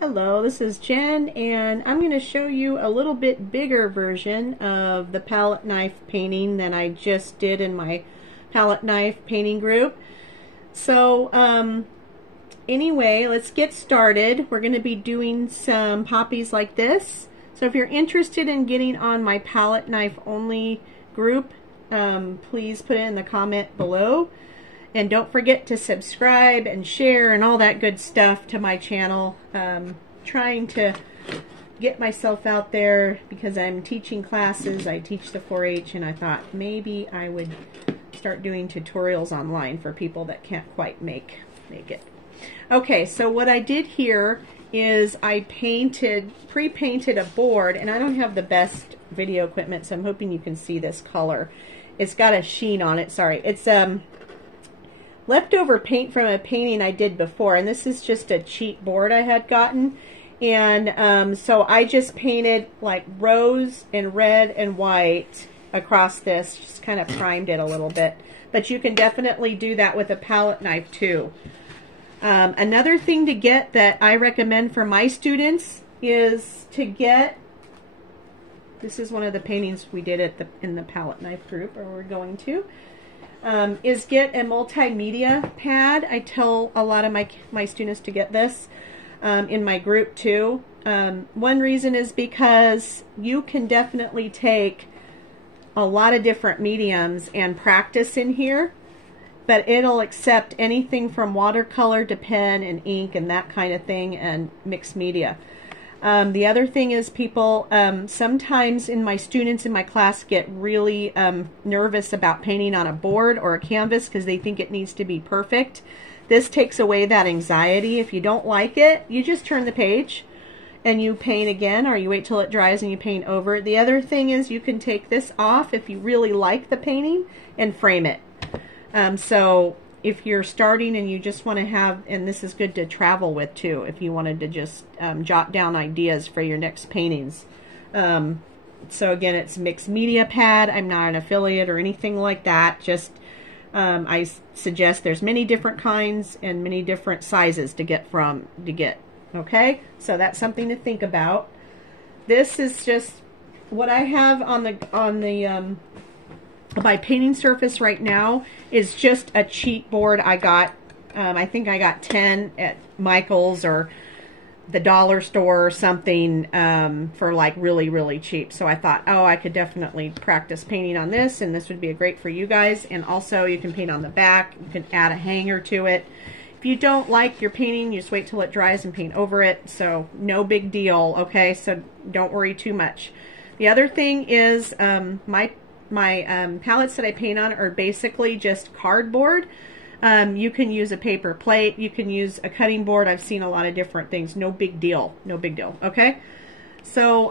Hello, this is Jen, and I'm going to show you a little bit bigger version of the palette knife painting than I just did in my palette knife painting group. So anyway, let's get started. We're going to be doing some poppies like this. So if you're interested in getting on my palette knife only group, please put it in the comment below. And don't forget to subscribe and share and all that good stuff to my channel. Trying to get myself out there because I'm teaching classes. I teach the 4-H, and I thought maybe I would start doing tutorials online for people that can't quite make it. Okay, so what I did here is I pre-painted a board, and I don't have the best video equipment, so I'm hoping you can see this color. It's got a sheen on it. Sorry, it's leftover paint from a painting I did before, and this is just a cheap board I had gotten. And so I just painted like rose and red and white across this, just kind of primed it a little bit. But you can definitely do that with a palette knife too. Another thing to get that I recommend for my students is to get, this is one of the paintings we did in the palette knife group, or we're going to, is get a multimedia pad. I tell a lot of my students to get this in my group too. One reason is because you can definitely take a lot of different mediums and practice in here, but it'll accept anything from watercolor to pen and ink and that kind of thing, and mixed media. The other thing is people, sometimes my students in my class get really nervous about painting on a board or a canvas because they think it needs to be perfect. This takes away that anxiety. If you don't like it, you just turn the page and you paint again, or you wait till it dries and you paint over it. The other thing is you can take this off if you really like the painting and frame it. So if you're starting and you just want to have, and this is good to travel with too, if you wanted to just jot down ideas for your next paintings. So again, it's mixed media pad. I'm not an affiliate or anything like that. Just I suggest there's many different kinds and many different sizes to get. Okay, so that's something to think about. This is just what I have on the my painting surface right now is just a cheap board I got. I think I got 10 at Michael's or the dollar store or something for like really cheap. So I thought, oh, I could definitely practice painting on this, and this would be great for you guys. And also you can paint on the back. You can add a hanger to it. If you don't like your painting, you just wait till it dries and paint over it. So no big deal, okay? So don't worry too much. The other thing is my palettes that I paint on are basically just cardboard. You can use a paper plate. You can use a cutting board. I've seen a lot of different things. No big deal. No big deal. Okay? So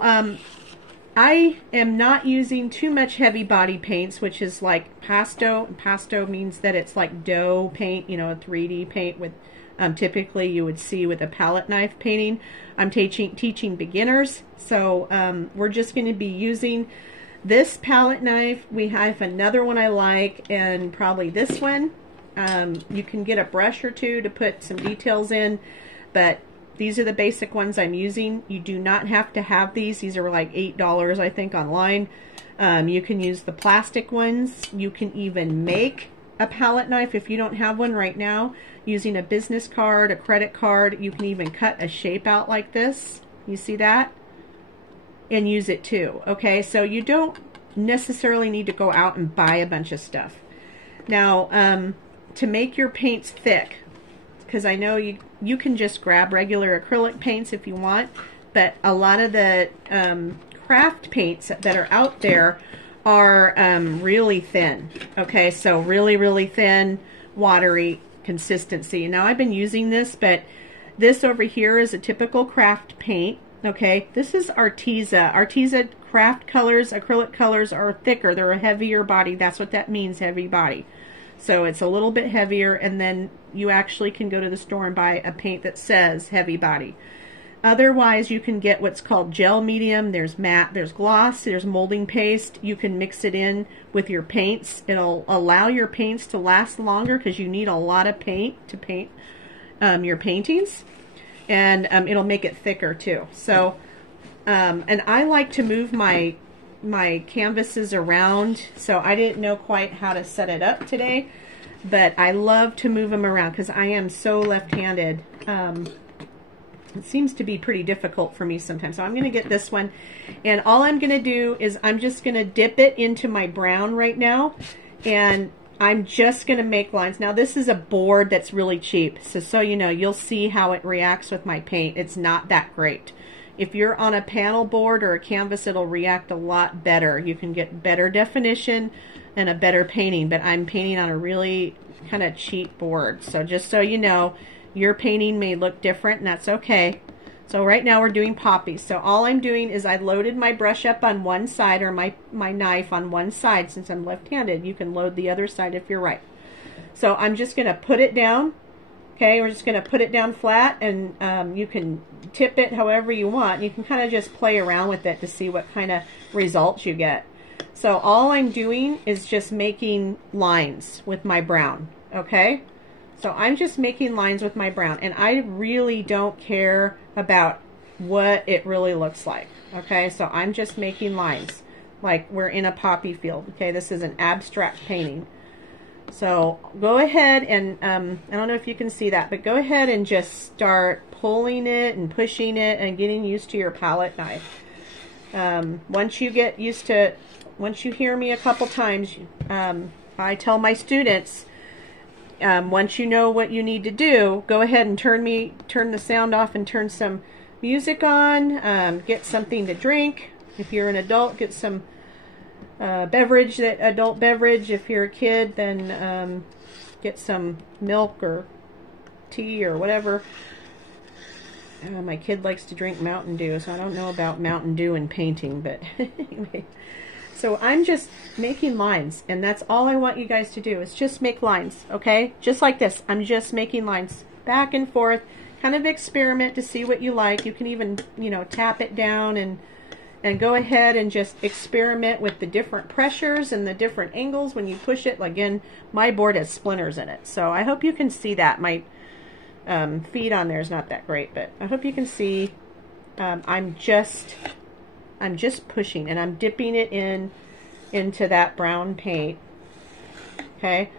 I am not using too much heavy body paints, which is like pasto. Pasto means that it's like dough paint, you know, a 3D paint with typically you would see with a palette knife painting. I'm teaching beginners. So we're just going to be using this palette knife. We have another one I like, and probably this one. You can get a brush or two to put some details in, but these are the basic ones I'm using. You do not have to have these. These are like $8, I think, online. You can use the plastic ones. You can even make a palette knife if you don't have one right now using a business card, a credit card. You can even cut a shape out like this. You see that? And use it too. Okay, so you don't necessarily need to go out and buy a bunch of stuff. Now, to make your paints thick, because I know you can just grab regular acrylic paints if you want, but a lot of the craft paints that are out there are really thin. Okay, so really thin, watery consistency. Now I've been using this, but this over here is a typical craft paint. Okay, this is Arteza. Arteza craft colors, acrylic colors are thicker. They're a heavier body. That's what that means, heavy body. So it's a little bit heavier, and then you actually can go to the store and buy a paint that says heavy body. Otherwise, you can get what's called gel medium. There's matte, there's gloss, there's molding paste. You can mix it in with your paints. It'll allow your paints to last longer because you need a lot of paint to paint your paintings. and it'll make it thicker too. So, and I like to move my canvases around, so I didn't know quite how to set it up today, but I love to move them around because I am so left-handed. It seems to be pretty difficult for me sometimes. So I'm going to get this one, and all I'm going to do is I'm just going to dip it into my brown right now, and I'm just going to make lines. Now this is a board that's really cheap, so you know, you'll see how it reacts with my paint. It's not that great. If you're on a panel board or a canvas, it'll react a lot better. You can get better definition and a better painting, but I'm painting on a really kind of cheap board. So just so you know, your painting may look different, and that's okay. So right now we're doing poppies. So all I'm doing is I loaded my brush up on one side, or my knife on one side. Since I'm left-handed, you can load the other side if you're right. So I'm just going to put it down. Okay, we're just going to put it down flat, and you can tip it however you want. You can kind of just play around with it to see what kind of results you get. So all I'm doing is just making lines with my brown, okay? So I'm just making lines with my brown, and I really don't care about what it really looks like, okay? So I'm just making lines like we're in a poppy field, okay? This is an abstract painting. So go ahead and, I don't know if you can see that, but go ahead and just start pulling it and pushing it and getting used to your palette knife. Once you get used to, once you hear me a couple times, I tell my students, once you know what you need to do, go ahead and turn the sound off and turn some music on, get something to drink. If you're an adult, get some beverage, adult beverage. If you're a kid, then get some milk or tea or whatever. My kid likes to drink Mountain Dew, so I don't know about Mountain Dew and painting, but anyway. So I'm just making lines, and that's all I want you guys to do is just make lines, okay? Just like this. I'm just making lines back and forth, kind of experiment to see what you like. You can even, you know, tap it down and go ahead and just experiment with the different pressures and the different angles when you push it. Again, my board has splinters in it, so I hope you can see that. My feed on there is not that great, but I hope you can see. I'm just pushing, and I'm dipping it into that brown paint, okay?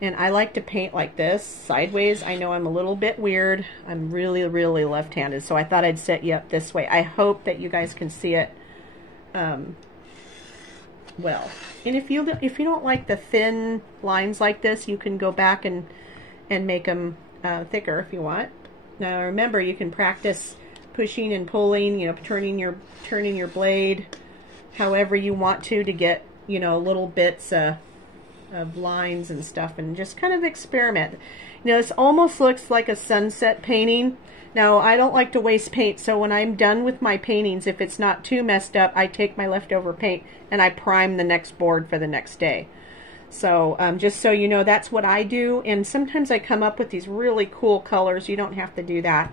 And I like to paint like this, sideways. I know I'm a little bit weird. I'm really, really left-handed, so I thought I'd set you up this way. I hope that you guys can see it well. And if you don't like the thin lines like this, you can go back and make them thicker if you want. Now remember, you can practice pushing and pulling, you know, turning your blade however you want to get, you know, little bits of lines and stuff, and just kind of experiment. You know, this almost looks like a sunset painting. Now, I don't like to waste paint, so when I'm done with my paintings, if it's not too messed up, I take my leftover paint and I prime the next board for the next day. So just so you know, that's what I do, and sometimes I come up with these really cool colors. You don't have to do that,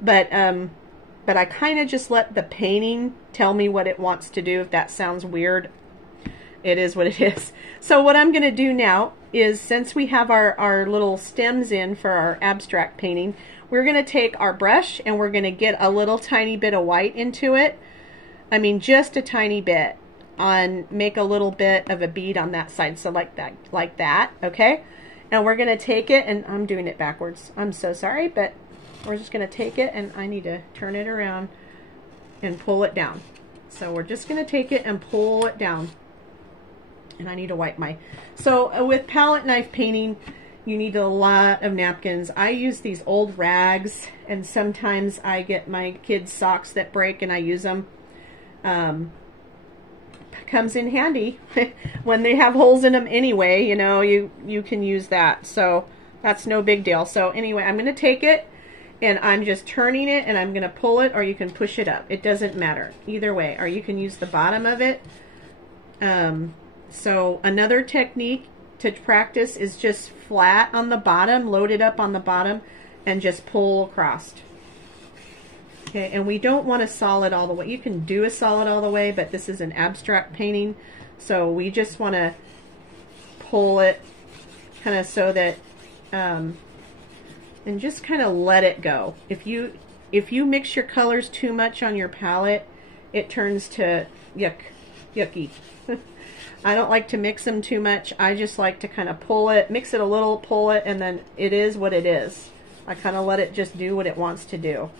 but I kind of just let the painting tell me what it wants to do. If that sounds weird, it is what it is. So what I'm going to do now is, since we have our little stems in for our abstract painting, we're going to take our brush and we're going to get a little tiny bit of white into it. I mean, just a tiny bit, make a little bit of a bead on that side. So like that, okay? And we're going to take it, and I'm doing it backwards. I'm so sorry, but we're just going to take it, and I need to turn it around and pull it down. So we're just going to take it and pull it down. And I need to wipe my... So with palette knife painting, you need a lot of napkins. I use these old rags, and sometimes I get my kids' socks that break and I use them. Comes in handy when they have holes in them anyway, you know, you can use that. So that's no big deal. So anyway, I'm going to take it, and I'm just turning it, and I'm going to pull it, or you can push it up. It doesn't matter either way, or you can use the bottom of it. So another technique to practice is just flat on the bottom, load it up on the bottom, and just pull across. Okay, and we don't want a solid all the way. You can do a solid all the way, but this is an abstract painting, so we just want to pull it kind of so that and just kind of let it go. If you mix your colors too much on your palette, it turns to yucky. I don't like to mix them too much. I just like to kind of pull it, mix it a little, pull it, and then it is what it is. I kind of let it just do what it wants to do.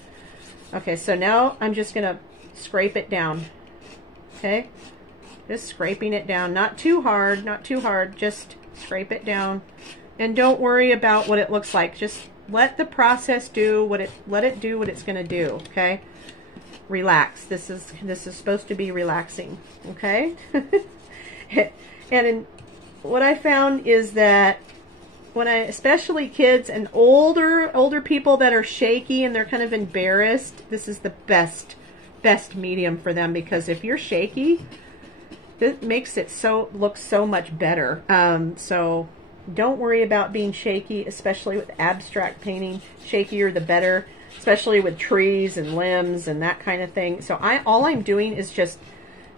Okay, so now I'm just going to scrape it down. Okay, just scraping it down. Not too hard, not too hard. Just scrape it down. And don't worry about what it looks like. Just let the process do what let it do what it's going to do. Okay, relax. This is supposed to be relaxing. Okay. And what I found is that especially kids and older people that are shaky and they're kind of embarrassed, this is the best medium for them, because if you're shaky, it makes it look so much better. So don't worry about being shaky, especially with abstract painting. Shakier the better, especially with trees and limbs and that kind of thing. So all I'm doing is just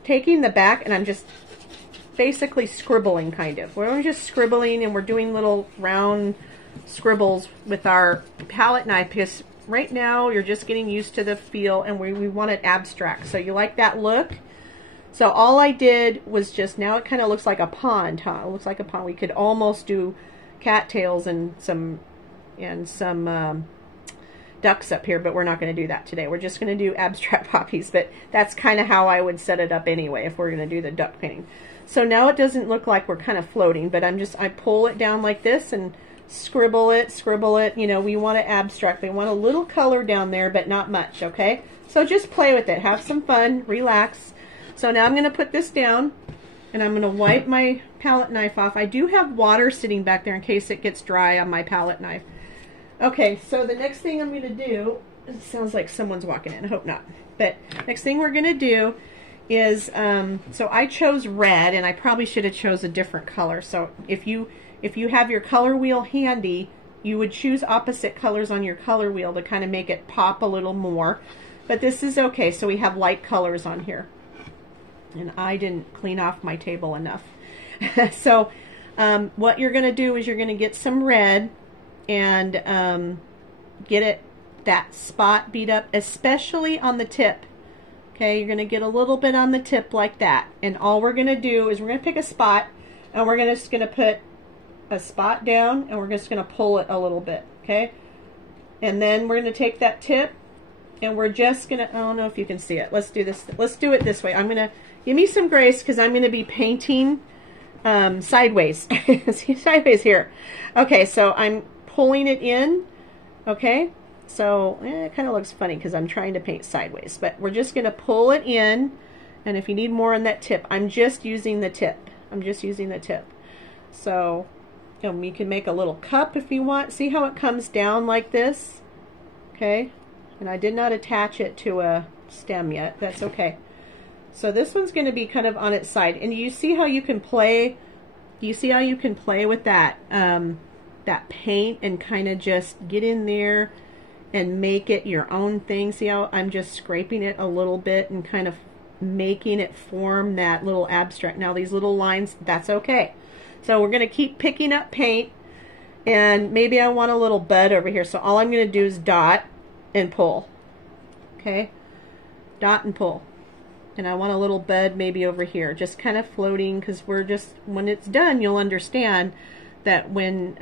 taking the back and I'm just basically scribbling, kind of. We're just scribbling, and we're doing little round scribbles with our palette knife, because right now you're just getting used to the feel, and we want it abstract. So you like that look? So all I did was just, now it kind of looks like a pond, huh? It looks like a pond. We could almost do cattails and some ducks up here, but we're not going to do that today. We're just going to do abstract poppies, but that's kind of how I would set it up anyway if we're going to do the duck painting. So now it doesn't look like we're kind of floating, but I pull it down like this and scribble it. You know, we want to abstract. We want a little color down there, but not much, okay? So just play with it. Have some fun. Relax. So now I'm going to put this down, and I'm going to wipe my palette knife off. I do have water sitting back there in case it gets dry on my palette knife. Okay, so the next thing I'm going to do, it sounds like someone's walking in. I hope not. But next thing we're going to do is, so I chose red, and I probably should have chose a different color. So if you have your color wheel handy, you would choose opposite colors on your color wheel to kind of make it pop a little more. But this is okay. So we have light colors on here. And I didn't clean off my table enough. So what you're going to do is you're going to get some red and get that spot beat up, especially on the tip. Okay, you're going to get a little bit on the tip like that. And all we're going to do is we're going to pick a spot, and we're just going to put a spot down, and we're just going to pull it a little bit. Okay, and then we're going to take that tip, and we're just going to, I don't know if you can see it. Let's do this. Let's do it this way. I'm going to, give me some grace, because I'm going to be painting sideways. See, sideways here. Okay, so I'm pulling it in. Okay, so it kind of looks funny because I'm trying to paint sideways, but we're just going to pull it in, and if you need more on that tip, I'm just using the tip. I'm just using the tip. So you can make a little cup if you want. See how it comes down like this? Okay, and I did not attach it to a stem yet. That's okay. So this one's going to be kind of on its side, and you see how you can play. Do you see how you can play with that that paint and kind of just get in there and make it your own thing? See how I'm just scraping it a little bit and kind of making it form that little abstract. Now these little lines, that's okay. So we're going to keep picking up paint, and maybe I want a little bud over here. So all I'm going to do is dot and pull. Okay, dot and pull. And I want a little bud maybe over here, just kind of floating, because we're just, when it's done, you'll understand that when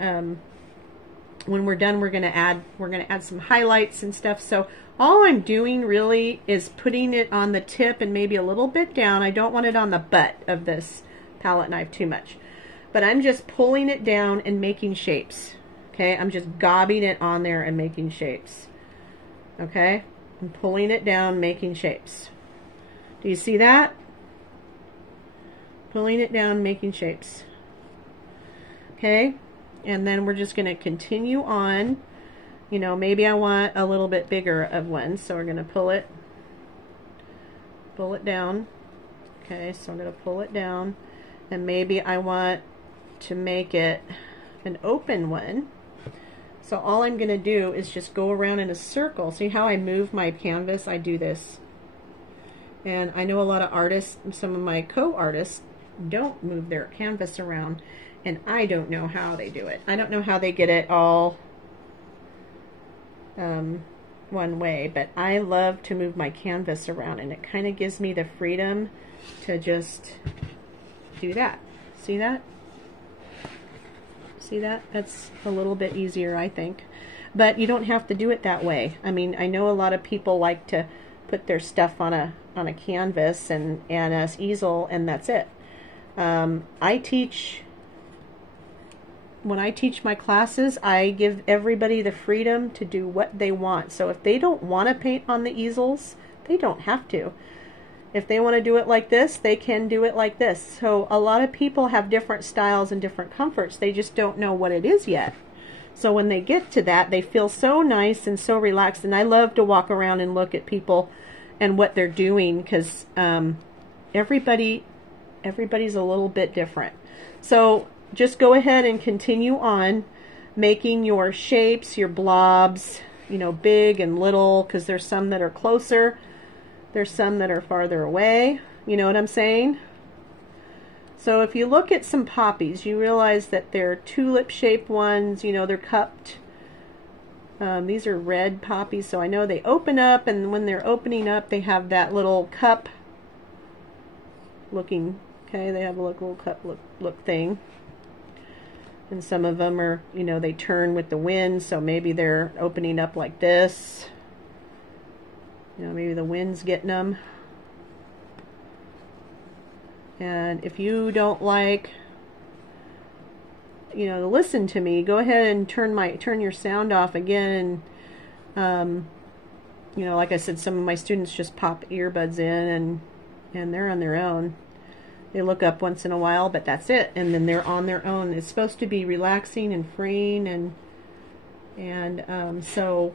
we're done, we're gonna add some highlights and stuff. So all I'm doing really is putting it on the tip and maybe a little bit down. I don't want it on the butt of this palette knife too much, but I'm just pulling it down and making shapes. Okay, I'm just gobbing it on there and making shapes. Okay, I'm pulling it down, making shapes. Do you see that? Pulling it down, making shapes. Okay, and then we're just going to continue on. You know, maybe I want a little bit bigger of one, so we're going to pull it down. Okay, so I'm going to pull it down, and maybe I want to make it an open one. So all I'm going to do is just go around in a circle. See how I move my canvas? I do this. And I know a lot of artists, some of my co-artists, don't move their canvas around, and I don't know how they do it. I don't know how they get it all one way, but I love to move my canvas around, and it kind of gives me the freedom to just do that. See that? See that? That's a little bit easier, I think. But you don't have to do it that way. I mean, I know a lot of people like to put their stuff on a canvas and a easel, and that's it. When I teach my classes, I give everybody the freedom to do what they want. So if they don't want to paint on the easels, they don't have to. If they want to do it like this, they can do it like this. So a lot of people have different styles and different comforts. They just don't know what it is yet. So when they get to that, they feel so nice and so relaxed. And I love to walk around and look at people and what they're doing, because everybody's a little bit different. So just go ahead and continue on making your shapes, your blobs, you know, big and little, because there's some that are closer. There's some that are farther away. You know what I'm saying? So if you look at some poppies, you realize that they're tulip-shaped ones. You know, they're cupped. These are red poppies, so I know they open up, and when they're opening up, they have that little cup looking, okay, they have a little cup look thing. And some of them are, you know, they turn with the wind, so maybe they're opening up like this. You know, maybe the wind's getting them. And if you don't like, you know, to listen to me, go ahead and turn your sound off again. And, you know, like I said, some of my students just pop earbuds in, and they're on their own. They look up once in a while, but that's it. And then they're on their own. It's supposed to be relaxing and freeing, and so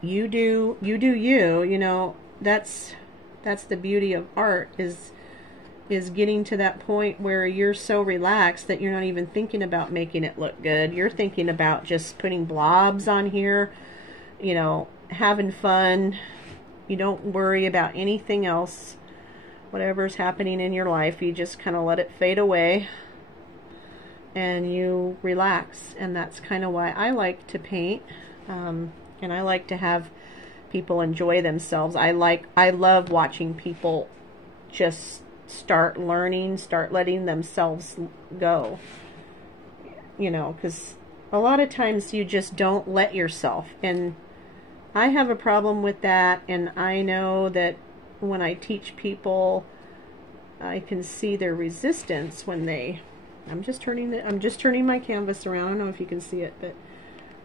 you do you. You know, that's the beauty of art, is getting to that point where you're so relaxed that you're not even thinking about making it look good. You're thinking about just putting blobs on here, you know, having fun. You don't worry about anything else. Whatever's happening in your life, you just kind of let it fade away and you relax. And that's kind of why I like to paint, and I like to have people enjoy themselves. I love watching people just start learning, start letting themselves go, you know, because a lot of times you just don't let yourself, and I have a problem with that. And I know that when I teach people, I can see their resistance when they, I'm just turning my canvas around. I don't know if you can see it, but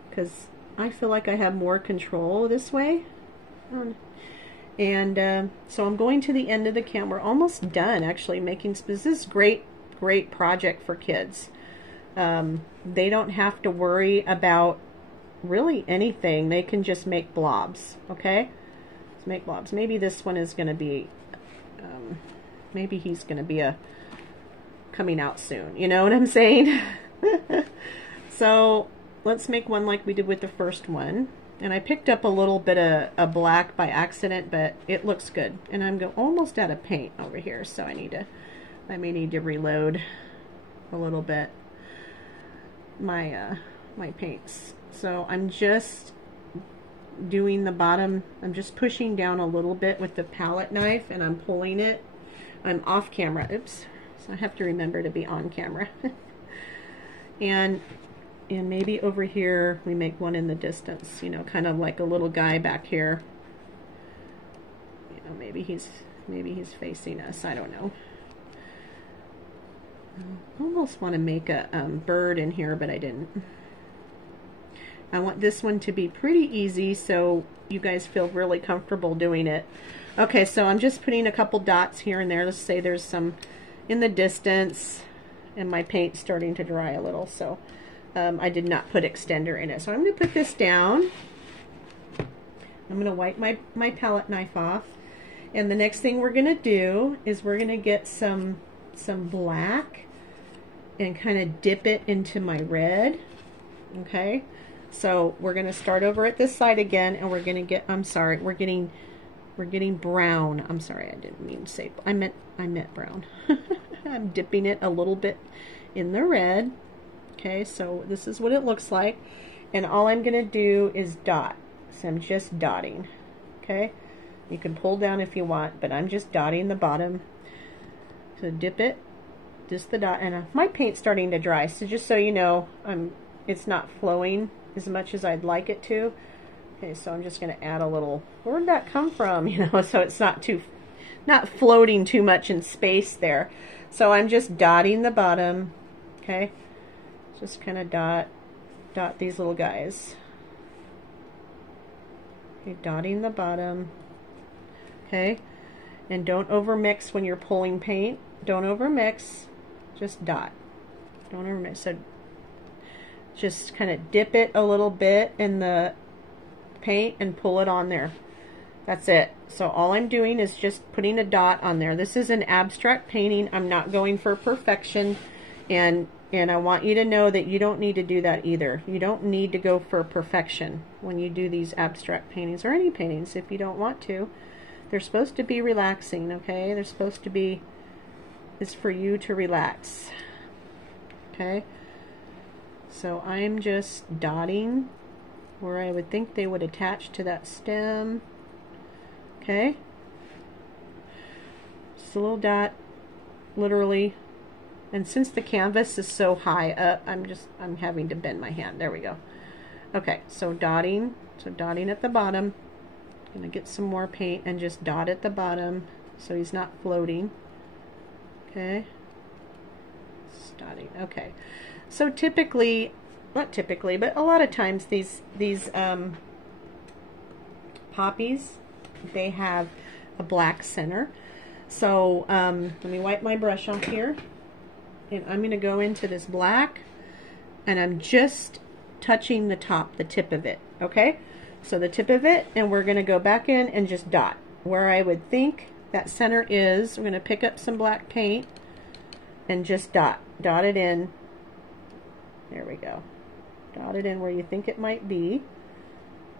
because I feel like I have more control this way. And so I'm going to the end of the camp. We're almost done actually making, this is great project for kids. They don't have to worry about really anything. They can just make blobs, okay? Let's make blobs. Maybe this one is going to be, maybe he's going to be coming out soon. You know what I'm saying? So let's make one like we did with the first one. And I picked up a little bit of black by accident, but it looks good. And I'm almost out of paint over here, so I may need to reload a little bit my my paints. So I'm just doing the bottom. I'm just pushing down a little bit with the palette knife, and I'm pulling it. I'm off camera. Oops. So I have to remember to be on camera. and maybe over here we make one in the distance, you know, kind of like a little guy back here. You know, maybe he's facing us. I don't know. I almost want to make a bird in here, but I didn't. I want this one to be pretty easy so you guys feel really comfortable doing it. Okay, so I'm just putting a couple dots here and there. Let's say there's some in the distance, and my paint's starting to dry a little, so I did not put extender in it. So I'm going to put this down. I'm going to wipe my palette knife off. And the next thing we're going to do is we're going to get some black and kind of dip it into my red. Okay, so we're going to start over at this side again, and we're going to get, I'm sorry, we're getting brown. I'm sorry, I didn't mean to say, I meant brown. I'm dipping it a little bit in the red. Okay, so this is what it looks like. And all I'm going to do is dot. So I'm just dotting. Okay? You can pull down if you want, but I'm just dotting the bottom. So dip it, just the dot, and my paint's starting to dry. So just so you know, it's not flowing as much as I'd like it to. Okay, so I'm just going to add a little. Where'd that come from? You know, so it's not floating too much in space there. So I'm just dotting the bottom. Okay, just kind of dot these little guys. Okay, dotting the bottom. Okay, and don't overmix when you're pulling paint. Don't overmix, just dot. Don't overmix. So just kind of dip it a little bit in the paint and pull it on there. That's it. So all I'm doing is just putting a dot on there. This is an abstract painting. I'm not going for perfection, and I want you to know that you don't need to do that either. You don't need to go for perfection when you do these abstract paintings, or any paintings if you don't want to. They're supposed to be relaxing, okay? They're supposed to be, it's for you to relax. Okay? So I'm just dotting where I would think they would attach to that stem. Okay? Just a little dot, literally. And since the canvas is so high up, I'm having to bend my hand. There we go. Okay, so dotting. So dotting at the bottom. I'm going to get some more paint and just dot at the bottom so he's not floating. Okay. Just dotting. Okay. So typically, not typically, but a lot of times these poppies, they have a black center. So let me wipe my brush off here. And I'm going to go into this black, and I'm just touching the top, the tip of it. Okay? So the tip of it, and we're going to go back in and just dot. Where I would think that center is, we're going to pick up some black paint and just dot. Dot it in. There we go. Dot it in where you think it might be.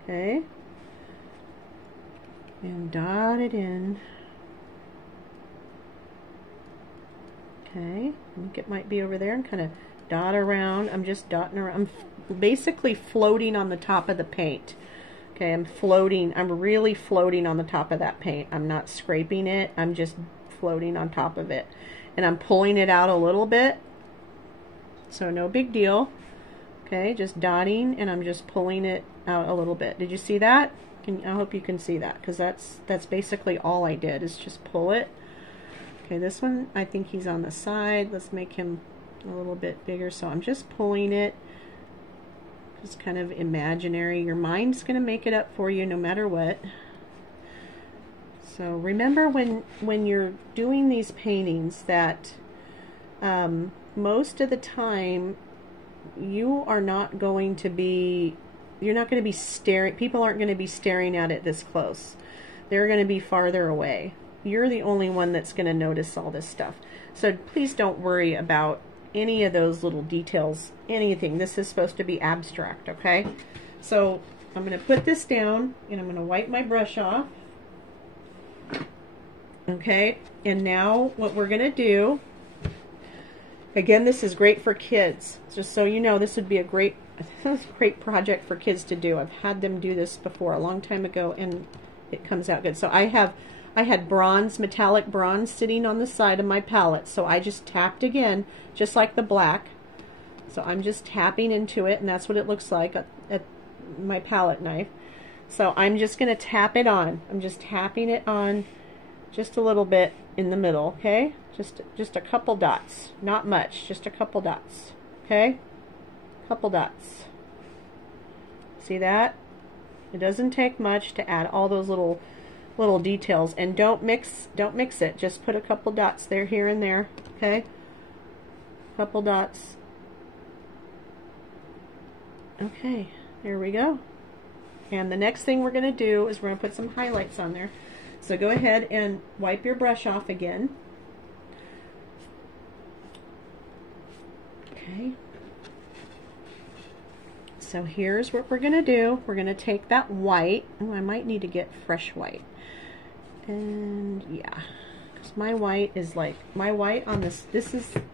Okay? And dot it in. Okay, I think it might be over there, and kind of dot around. I'm just dotting around. I'm basically floating on the top of the paint. Okay, I'm floating. I'm really floating on the top of that paint. I'm not scraping it. I'm just floating on top of it. And I'm pulling it out a little bit. So no big deal. Okay, just dotting, and I'm just pulling it out a little bit. Did you see that? I hope you can see that, because that's basically all I did, is just pull it. Okay, this one, I think he's on the side. Let's make him a little bit bigger. So I'm just pulling it. Just kind of imaginary. Your mind's going to make it up for you no matter what. So remember when you're doing these paintings that most of the time you are not going to be, you're not going to be staring, people aren't going to be staring at it this close. They're going to be farther away. You're the only one that's going to notice all this stuff. So please don't worry about any of those little details, anything. This is supposed to be abstract, okay? So I'm going to put this down, and I'm going to wipe my brush off. Okay, and now what we're going to do, again, this is great for kids. Just so you know, this would be a great project for kids to do. I've had them do this before a long time ago, and it comes out good. So I had bronze, metallic bronze sitting on the side of my palette, so I just tapped again, just like the black. So I'm just tapping into it, and that's what it looks like at my palette knife. So I'm just going to tap it on. I'm just tapping it on just a little bit in the middle, okay? Just a couple dots, not much, just a couple dots, okay? Couple dots. See that? It doesn't take much to add all those little details, and don't mix it. Just put a couple dots there, here and there, okay? Couple dots. Okay, there we go. And the next thing we're going to do is we're going to put some highlights on there. So go ahead and wipe your brush off again. Okay. So here's what we're going to do. We're going to take that white. Oh, I might need to get fresh white. And yeah, because my white is like, my white on this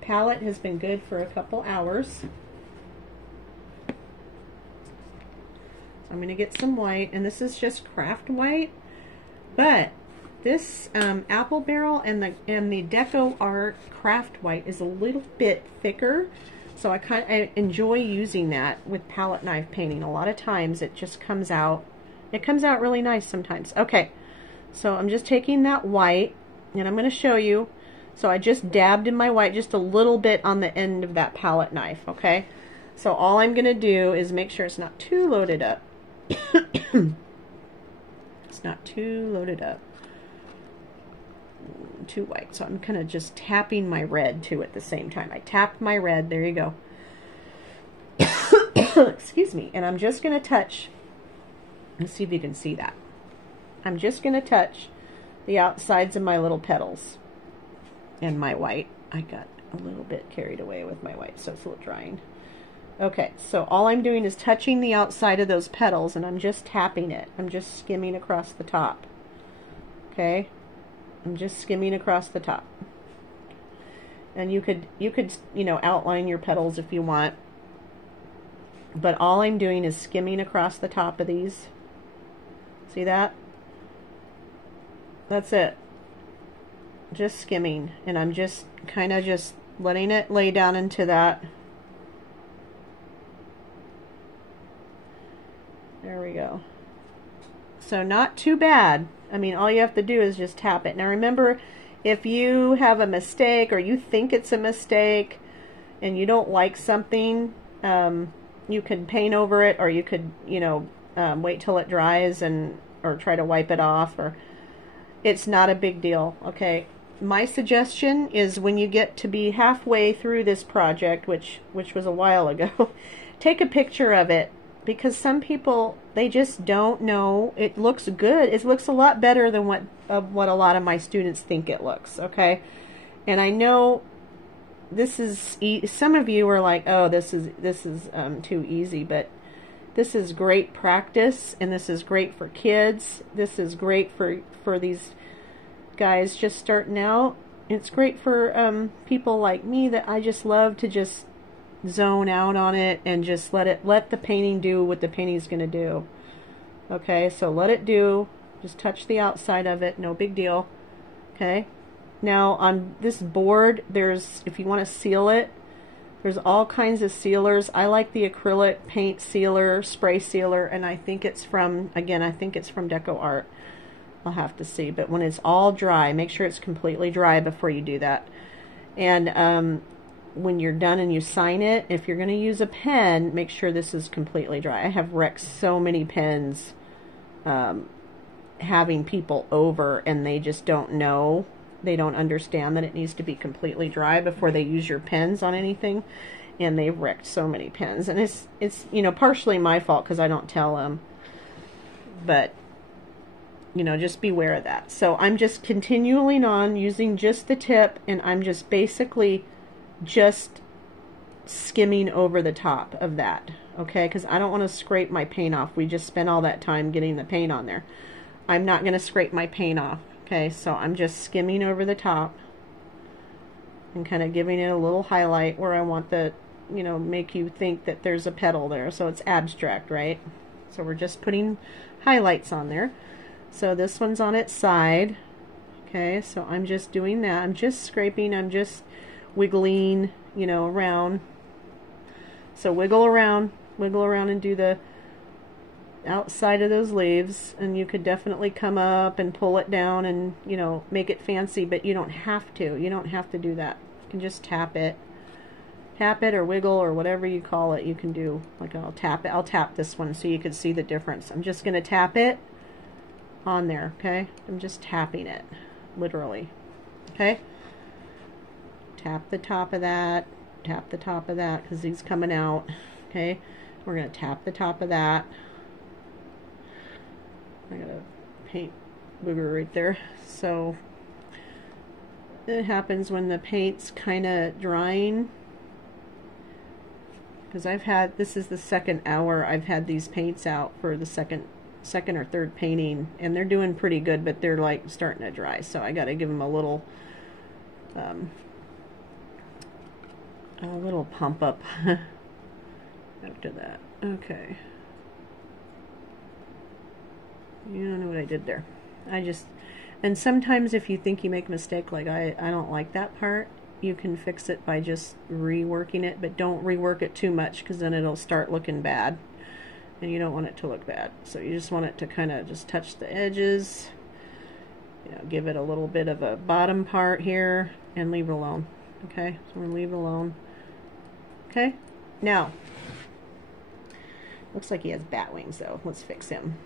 palette has been good for a couple hours. I'm going to get some white, and this is just craft white, but this apple barrel and the Deco Art craft white is a little bit thicker, so I enjoy using that with palette knife painting. A lot of times it just comes out, really nice sometimes. Okay, so I'm just taking that white, and I'm going to show you. So I just dabbed in my white just a little bit on the end of that palette knife, okay? So all I'm going to do is make sure it's not too loaded up. It's not too loaded up. Too white. So I'm kind of just tapping my red too at the same time. I tapped my red. There you go. Excuse me. And I'm just going to touch. Let's see if you can see that. I'm just going to touch the outsides of my little petals and my white. I got a little bit carried away with my white, so it's a little drying. Okay, so all I'm doing is touching the outside of those petals, and I'm just tapping it. I'm just skimming across the top. Okay, I'm just skimming across the top. And you could outline your petals if you want. But all I'm doing is skimming across the top of these. See that? That's it. Just skimming, and I'm just kind of just letting it lay down into that. There we go. So not too bad. I mean, all you have to do is just tap it. Now remember, if you have a mistake or you think it's a mistake and you don't like something, you could paint over it, or you could, wait till it dries or try to wipe it off, or it's not a big deal, okay? My suggestion is when you get to be halfway through this project, which was a while ago, take a picture of it, because some people, they just don't know. It looks good. It looks a lot better than what a lot of my students think it looks, okay? And I know this is, some of you are like, oh, this is too easy, but this is great practice, and this is great for kids. This is great for these guys just starting out. It's great for people like me that I just love to just zone out on it and just let the painting do what the painting's going to do. Okay, so let it do. Just touch the outside of it, no big deal. Okay, now on this board, if you want to seal it, there's all kinds of sealers. I like the acrylic paint sealer, spray sealer, and I think it's from Deco Art. I'll have to see, but when it's all dry, make sure it's completely dry before you do that. And when you're done and you sign it, if you're going to use a pen, make sure this is completely dry. I have wrecked so many pens having people over, and they just don't know. They don't understand that it needs to be completely dry before they use your pens on anything, and they've wrecked so many pens. And it's partially my fault because I don't tell them, but just beware of that. So I'm just continuing on using just the tip, and I'm just basically just skimming over the top of that, okay? Because I don't want to scrape my paint off. We just spent all that time getting the paint on there. I'm not going to scrape my paint off, okay? So I'm just skimming over the top and kind of giving it a little highlight where I want the, make you think that there's a petal there. So it's abstract, right? So we're just putting highlights on there. So this one's on its side, okay? So I'm just doing that. I'm just scraping. I'm just wiggling, around. So wiggle around and do the outside of those leaves, and you could definitely come up and pull it down and, make it fancy, but you don't have to. You don't have to do that. You can just tap it or wiggle or whatever you call it. You can do, like, I'll tap this one so you can see the difference. I'm just going to tap it on there, okay? I'm just tapping it, literally, okay? Tap the top of that, because he's coming out, okay? We're going to tap the top of that. I got a paint booger right there. So it happens when the paint's kind of drying, because this is the second hour I've had these paints out for the second or third painting, and they're doing pretty good, but they're like starting to dry, so I got to give them a little pump up after that. Okay, You don't know what I did there. And sometimes if you think you make a mistake, like I don't like that part, you can fix it by just reworking it, but don't rework it too much because then it'll start looking bad. And you don't want it to look bad. So you just want it to kind of just touch the edges. You know, give it a little bit of a bottom part here and leave it alone. Okay, so we're going to leave it alone. Okay, now, looks like he has bat wings though. Let's fix him.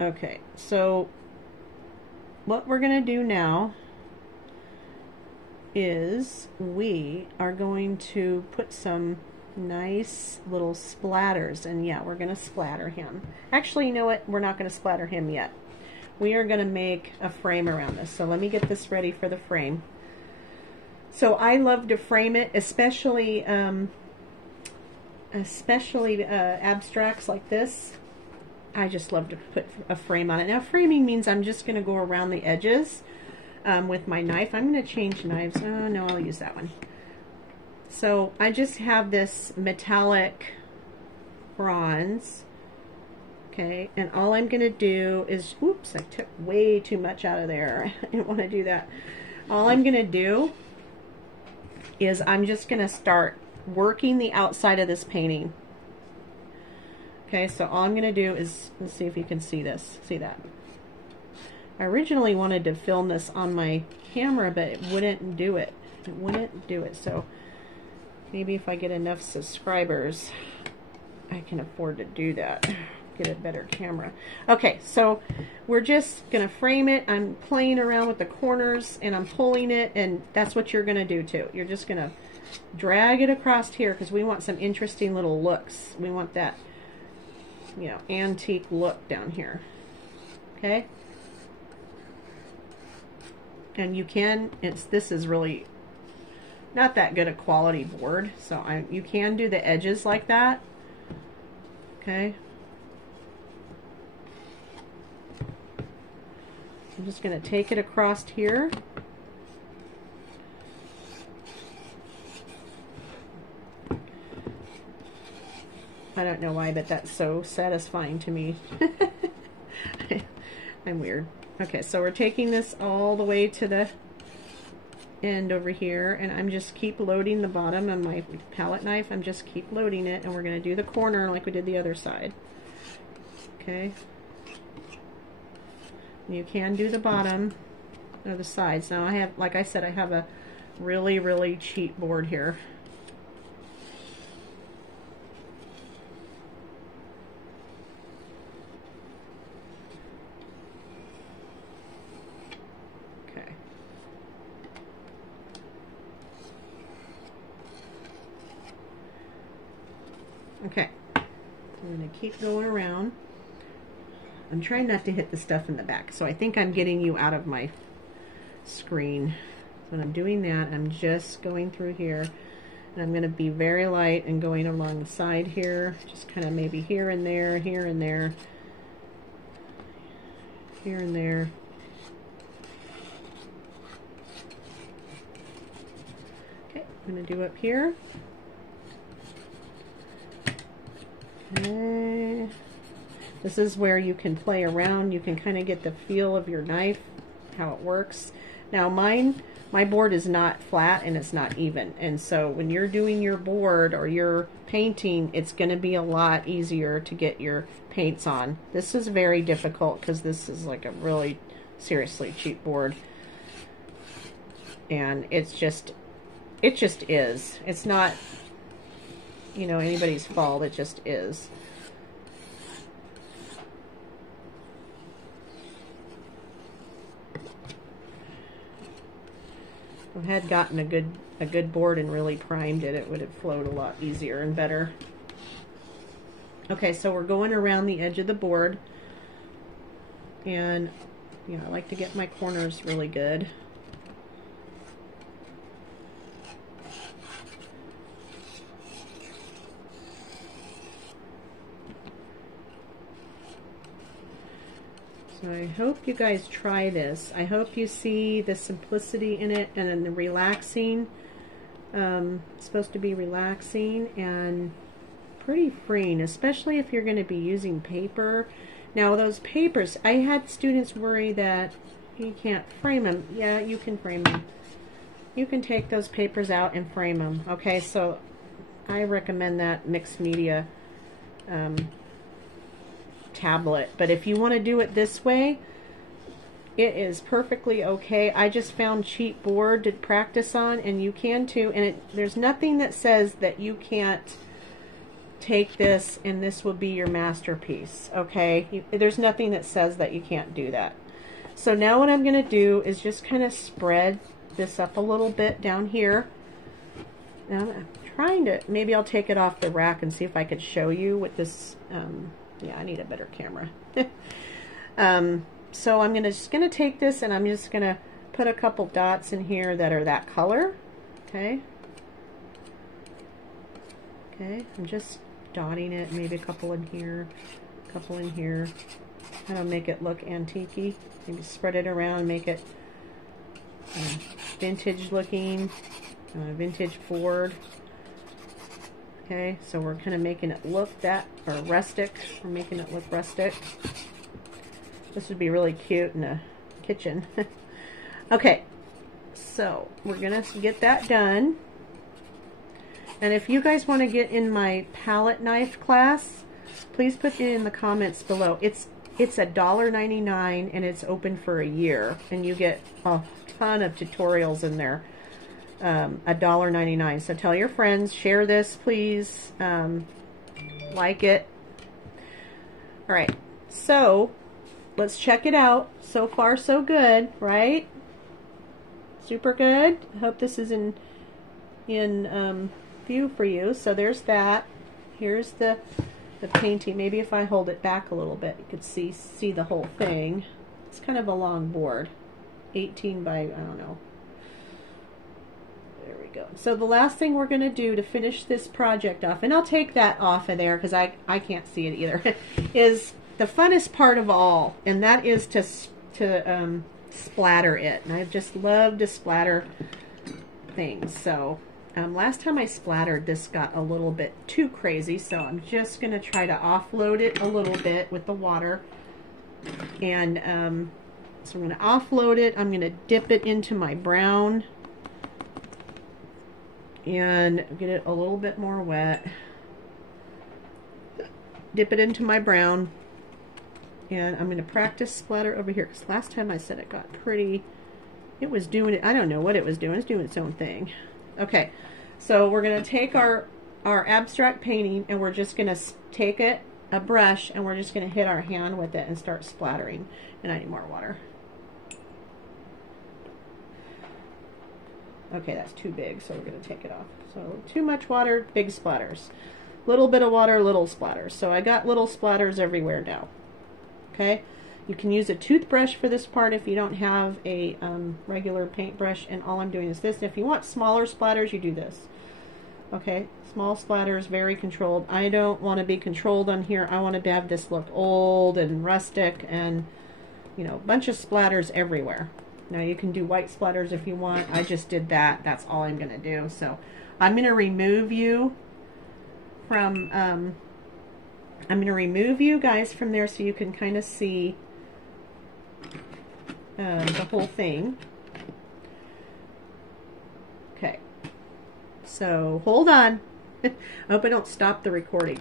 Okay, so what we're going to do now is we are going to put some nice little splatters, and yeah, we're going to splatter him. Actually, you know what? We're not going to splatter him yet. We are going to make a frame around this. So let me get this ready for the frame. So I love to frame it, especially abstracts like this. I just love to put a frame on it. Now, framing means I'm just going to go around the edges with my knife. I'm going to change knives. Oh, no, I'll use that one. So I just have this metallic bronze. Okay, and all I'm going to do is, oops, I took way too much out of there. I didn't want to do that. All I'm going to do is I'm just going to start working the outside of this painting. Okay, so all I'm going to do is, let's see if you can see this. See that? I originally wanted to film this on my camera, but it wouldn't do it. It wouldn't do it. So maybe if I get enough subscribers, I can afford to do that. Get a better camera. Okay, so we're just going to frame it. I'm playing around with the corners and I'm pulling it, and that's what you're going to do too. You're just going to drag it across here because we want some interesting little looks. We want that, you know, antique look down here. Okay? And you can, this is really not that good a quality board, so you can do the edges like that. Okay? I'm just going to take it across here. I don't know why, but that's so satisfying to me. I'm weird. Okay, so we're taking this all the way to the end over here, and I'm just keep loading the bottom of my palette knife. I'm just keep loading it, and we're going to do the corner like we did the other side. Okay. You can do the bottom or the sides. Now I have, like I said, I have a really, really cheap board here. Okay. Okay. I'm going to keep going around. I'm trying not to hit the stuff in the back, so I think I'm getting you out of my screen. So when I'm doing that, I'm just going through here, and I'm going to be very light and going along the side here, just kind of maybe here and there, here and there, here and there. Okay, I'm going to do up here. Okay. This is where you can play around. You can kind of get the feel of your knife, how it works. Now my board is not flat and it's not even. And so when you're doing your board or you're painting, it's going to be a lot easier to get your paints on. This is very difficult because this is like a really seriously cheap board. And it just is. It's not, you know, anybody's fault. It just is. If I had gotten a good board and really primed it, it would have flowed a lot easier and better. Okay, so we're going around the edge of the board, and you know, I like to get my corners really good. So I hope you guys try this. I hope you see the simplicity in it and then the relaxing. It's supposed to be relaxing, and pretty freeing, especially if you're going to be using paper. Now those papers, I had students worry that you can't frame them. Yeah, you can frame them. You can take those papers out and frame them. Okay, so I recommend that mixed media tablet. But if you want to do it this way, it is perfectly okay. I just found cheap board to practice on, and you can too. And there's nothing that says that you can't take this and this will be your masterpiece. Okay, there's nothing that says that you can't do that. So now what I'm going to do is just kind of spread this up a little bit down here. Now I'm trying to, maybe I'll take it off the rack and see if I could show you what this, yeah, I need a better camera. So I'm just going to take this and I'm just going to put a couple dots in here that are that color. Okay. Okay, I'm just dotting it, maybe a couple in here, a couple in here. Kind of make it look antique-y. Maybe spread it around, make it vintage looking, vintage board. Okay, so we're kind of making it look that, or rustic. We're making it look rustic. This would be really cute in a kitchen. Okay, so we're gonna get that done. And if you guys want to get in my palette knife class, please put it in the comments below. It's $1.99 and it's open for a year, and you get a ton of tutorials in there. $1.99. So tell your friends, share this, please. Like it. All right, so let's check it out. So far, so good, right? Super good. I hope this is in view for you. So there's that. Here's the painting. Maybe if I hold it back a little bit, you could see the whole thing. It's kind of a long board, 18 by, I don't know. There we go. So the last thing we're going to do to finish this project off, and I'll take that off of there because I can't see it either, is the funnest part of all, and that is to splatter it. And I just love to splatter things. So last time I splattered, this got a little bit too crazy, so I'm just going to try to offload it a little bit with the water. And so I'm going to offload it. I'm going to dip it into my brown and get it a little bit more wet. Dip it into my brown. And I'm going to practice splatter over here, because last time I said it got pretty, it was doing it, I don't know what it was doing, it's doing its own thing. Okay, so we're going to take our abstract painting and we're just going to take it, a brush, and we're just going to hit our hand with it and start splattering. And I need more water. Okay, that's too big, so we're going to take it off. So too much water, big splatters. Little bit of water, little splatters. So I got little splatters everywhere now. Okay, you can use a toothbrush for this part if you don't have a regular paintbrush, and all I'm doing is this. If you want smaller splatters, you do this. Okay, small splatters, very controlled. I don't want to be controlled on here. I want to have this look old and rustic and, you know, a bunch of splatters everywhere. Now you can do white splatters if you want. I just did that. That's all I'm going to do. So I'm going to remove you from... I'm going to remove you guys from there so you can kind of see the whole thing. Okay, so hold on. I hope I don't stop the recording.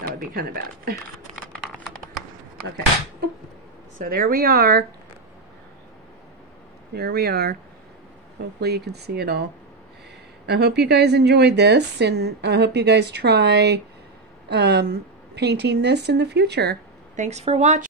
That would be kind of bad. Okay, so there we are. There we are. Hopefully you can see it all. I hope you guys enjoyed this, and I hope you guys try painting this in the future. Thanks for watching.